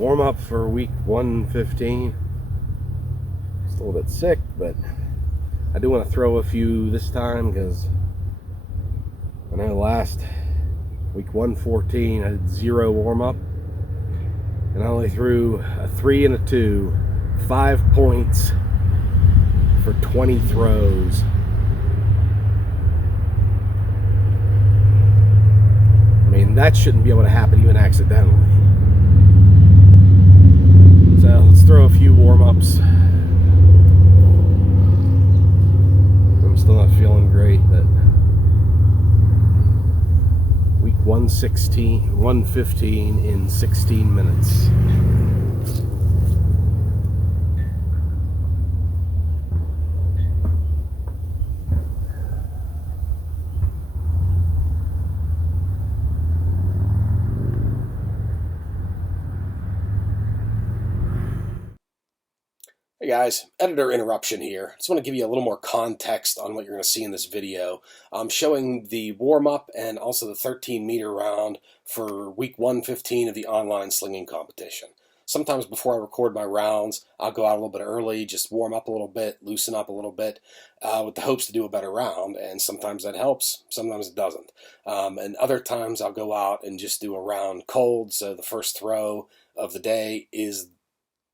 Warm up for week 115. Just a little bit sick, but I do want to throw a few this time because I know last week 114 I did 0 warm up and I only threw a 3 and a 2, 5 points for 20 throws. I mean, that shouldn't be able to happen even accidentally. So let's throw a few warm-ups. I'm still not feeling great, but week 115 in 16 minutes. Hey guys, editor interruption here. Just want to give you a little more context on what you're going to see in this video. I'm showing the warm-up and also the 13-meter round for week 115 of the Online Slinging Competition. Sometimes before I record my rounds, I'll go out a little bit early, just warm up a little bit, loosen up a little bit, with the hopes to do a better round, and sometimes that helps, sometimes it doesn't. And other times I'll go out and just do a round cold, so the first throw of the day is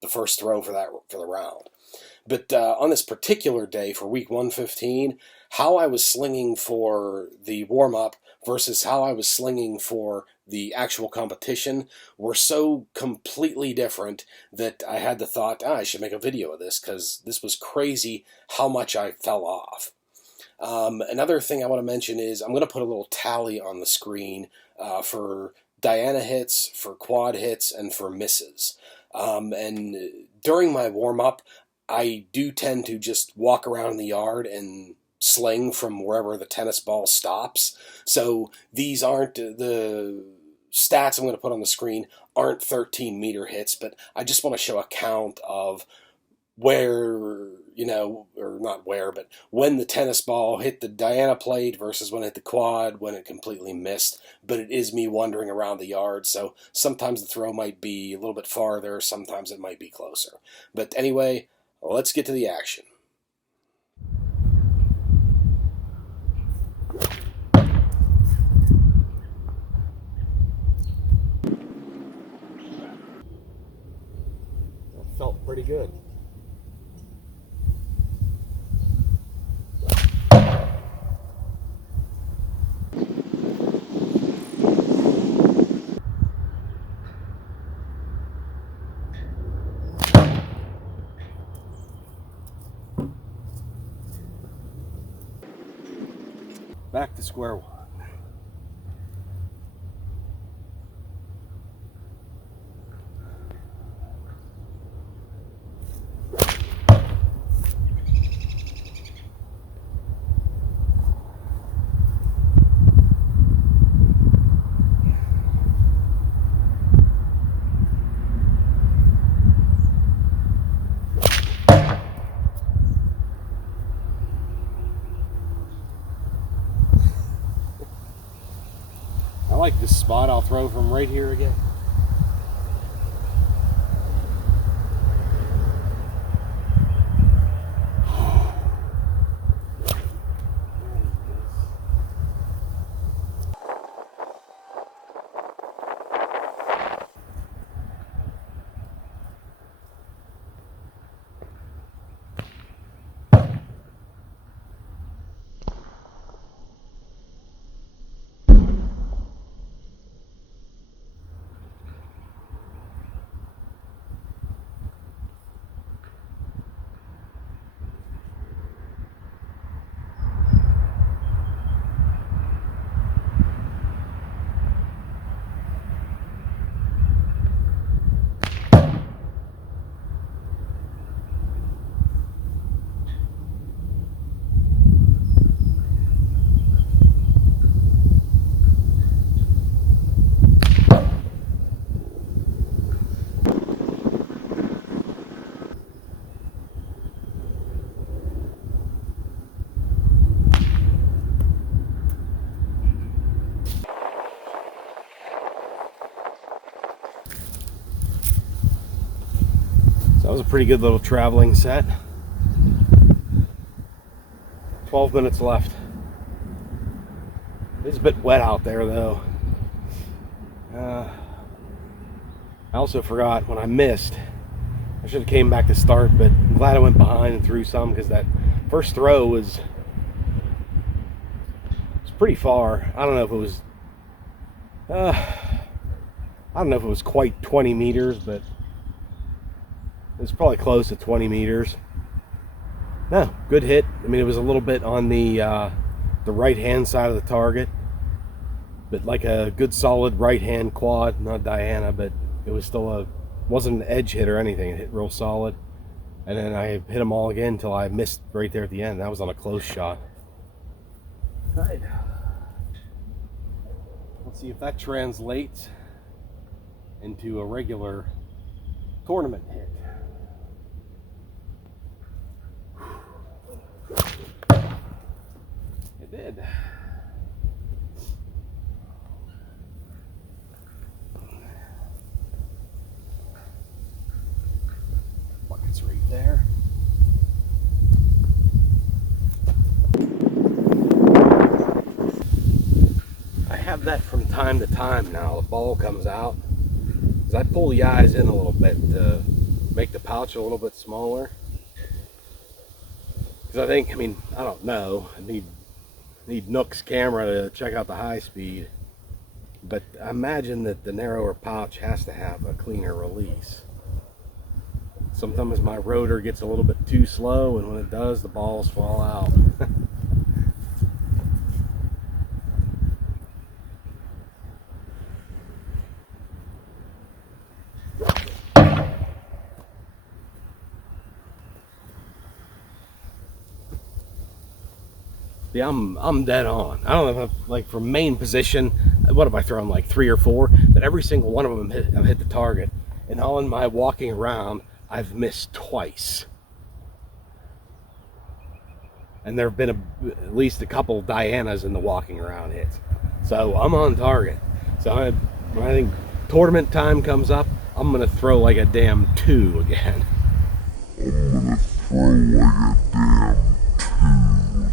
the first throw for the round. But on this particular day for week 115, how I was slinging for the warm-up versus how I was slinging for the actual competition were so completely different that I had the thought, I should make a video of this because this was crazy how much I fell off. Another thing I want to mention is I'm going to put a little tally on the screen for Diana hits, for quad hits, and for misses. And during my warm-up, I do tend to just walk around in the yard and sling from wherever the tennis ball stops. So these aren't the stats I'm going to put on the screen aren't 13-meter hits, but I just want to show a count of where, or not where, but when the tennis ball hit the Diana plate versus when it hit the quad, when it completely missed. But it is me wandering around the yard, so sometimes the throw might be a little bit farther, sometimes it might be closer. But anyway, let's get to the action. That felt pretty good. Back to square one. I like this spot. I'll throw from right here again. That was a pretty good little traveling set. 12 minutes left. It's a bit wet out there though. I also forgot when I missed, I should have came back to start, but I'm glad I went behind and threw some, because that first throw was pretty far. I don't know if it was quite 20 meters, but it was probably close to 20 meters. No, good hit. I mean, it was a little bit on the right hand side of the target, but like a good solid right hand quad, not Diana, but it was still wasn't an edge hit or anything. It hit real solid. And then I hit them all again until I missed right there at the end. That was on a close shot. Right. Let's see if that translates into a regular tournament hit. It did. Bucket's right there. I have that from time to time now. The ball comes out, because I pull the eyes in a little bit to make the pouch a little bit smaller. Because I think, I don't know, I need Nook's camera to check out the high speed, but I imagine that the narrower pouch has to have a cleaner release. Sometimes my rotor gets a little bit too slow, and when it does, the balls fall out. Yeah, I'm dead on. I don't know if like from main position, what have I thrown, like 3 or 4? But every single one of them I've hit the target. And all in my walking around, I've missed twice. And there have been at least a couple Dianas in the walking around hits. So I'm on target. So when I think tournament time comes up, I'm gonna throw like a damn 2 again. I'm gonna throw like a damn 2 again.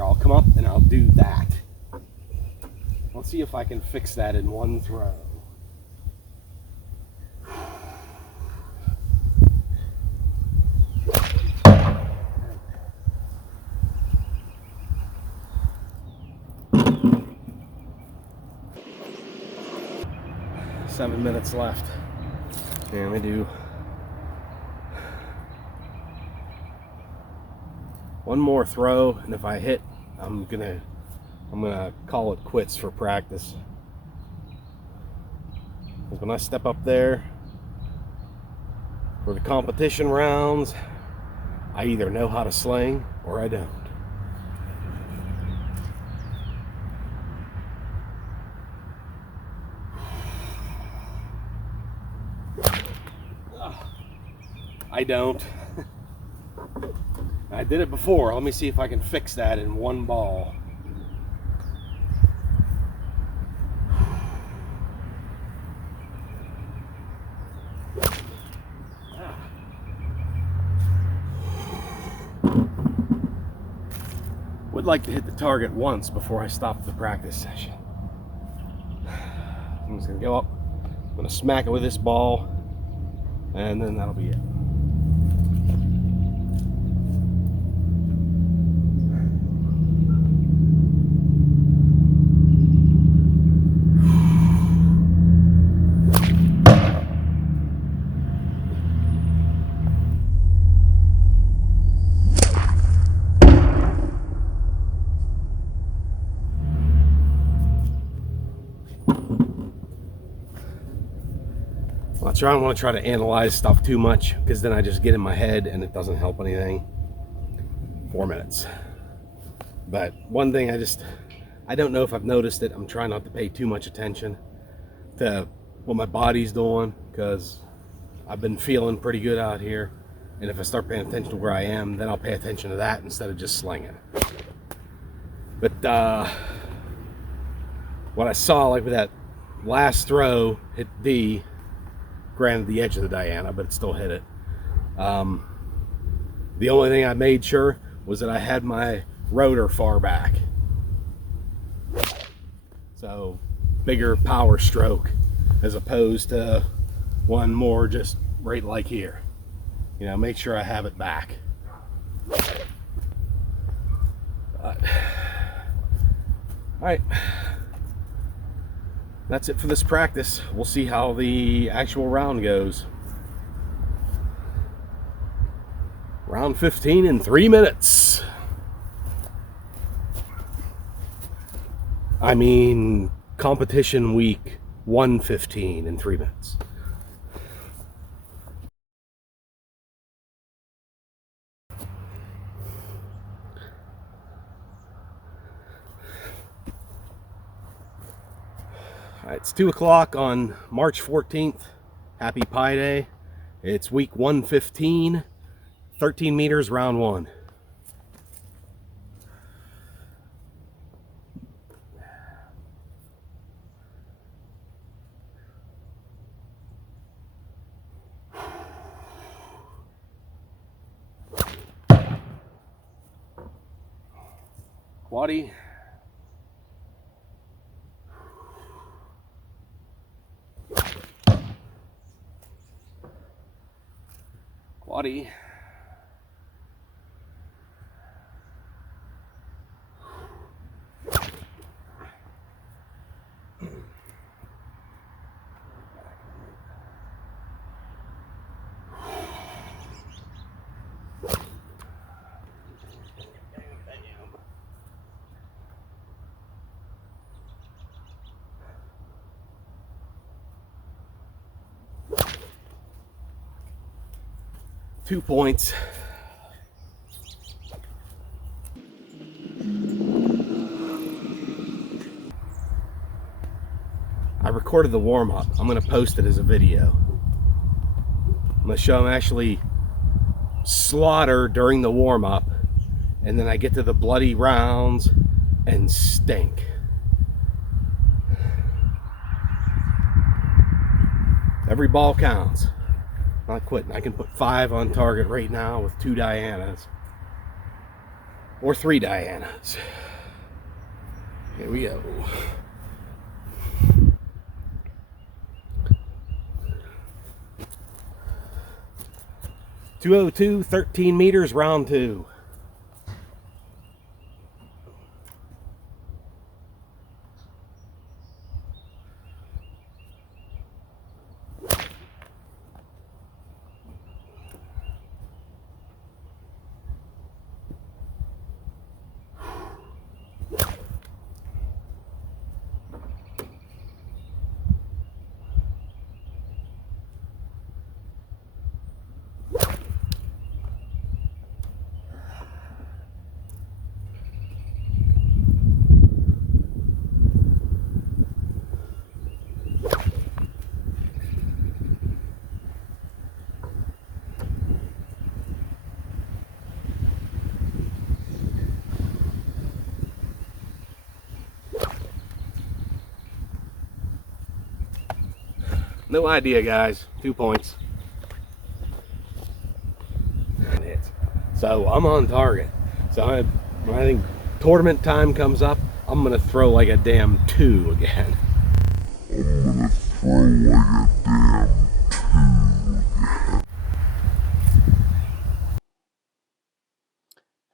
I'll come up and I'll do that. Let's see if I can fix that in one throw. Seven minutes left. And we do one more throw, and if I hit, I'm gonna call it quits for practice. Because when I step up there for the competition rounds, I either know how to sling or I don't. I don't. I did it before. Let me see if I can fix that in one ball. Would like to hit the target once before I stop the practice session. I'm just gonna go up, I'm gonna smack it with this ball, and then that'll be it. I don't want to try to analyze stuff too much, because then I just get in my head and it doesn't help anything. 4 minutes. But one thing I don't know if I've noticed it, I'm trying not to pay too much attention to what my body's doing, because I've been feeling pretty good out here. And if I start paying attention to where I am, then I'll pay attention to that instead of just slinging. But what I saw, like with that last throw, hit D, granted the edge of the Diana, but it still hit it. The only thing I made sure was that I had my rotor far back. So bigger power stroke as opposed to one more just right like here. You know, make sure I have it back. All right, that's it for this practice. We'll see how the actual round goes. Round 15 in 3 minutes. I mean, competition week 115 in 3 minutes. All right, it's 2 o'clock on March 14th. Happy Pi Day. It's week 115, 13 meters, round 1. Quaddy. Quaddy. Two points. I recorded the warm-up. I'm going to post it as a video. I'm going to show him actually slaughter during the warm-up, and then I get to the bloody rounds and stink. Every ball counts. Not quitting. I can put 5 on target right now with 2 Dianas. Or 3 Dianas. Here we go. .202, 13 meters, round 2. No idea, guys. 2 points. So I'm on target. So when I think tournament time comes up, I'm gonna throw like a damn 2 again.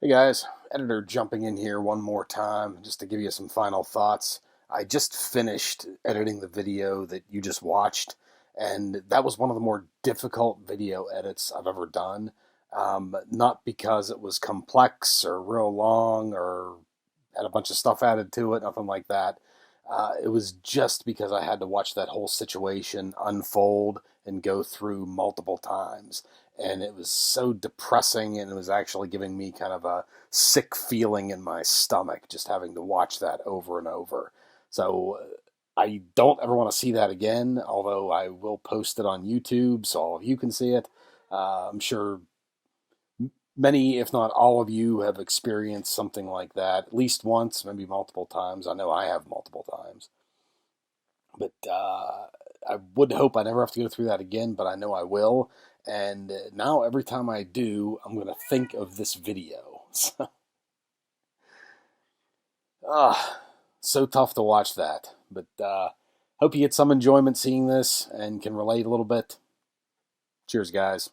Hey guys, editor jumping in here one more time just to give you some final thoughts. I just finished editing the video that you just watched, and that was one of the more difficult video edits I've ever done. Not because it was complex or real long or had a bunch of stuff added to it, nothing like that. It was just because I had to watch that whole situation unfold and go through multiple times. And it was so depressing, and it was actually giving me kind of a sick feeling in my stomach just having to watch that over and over. So I don't ever want to see that again, although I will post it on YouTube so all of you can see it. I'm sure Many, if not all of you, have experienced something like that at least once, maybe multiple times. I know I have multiple times. But I would hope I never have to go through that again, but I know I will. And now every time I do, I'm going to think of this video. So tough to watch that. But hope you get some enjoyment seeing this and can relate a little bit. Cheers, guys.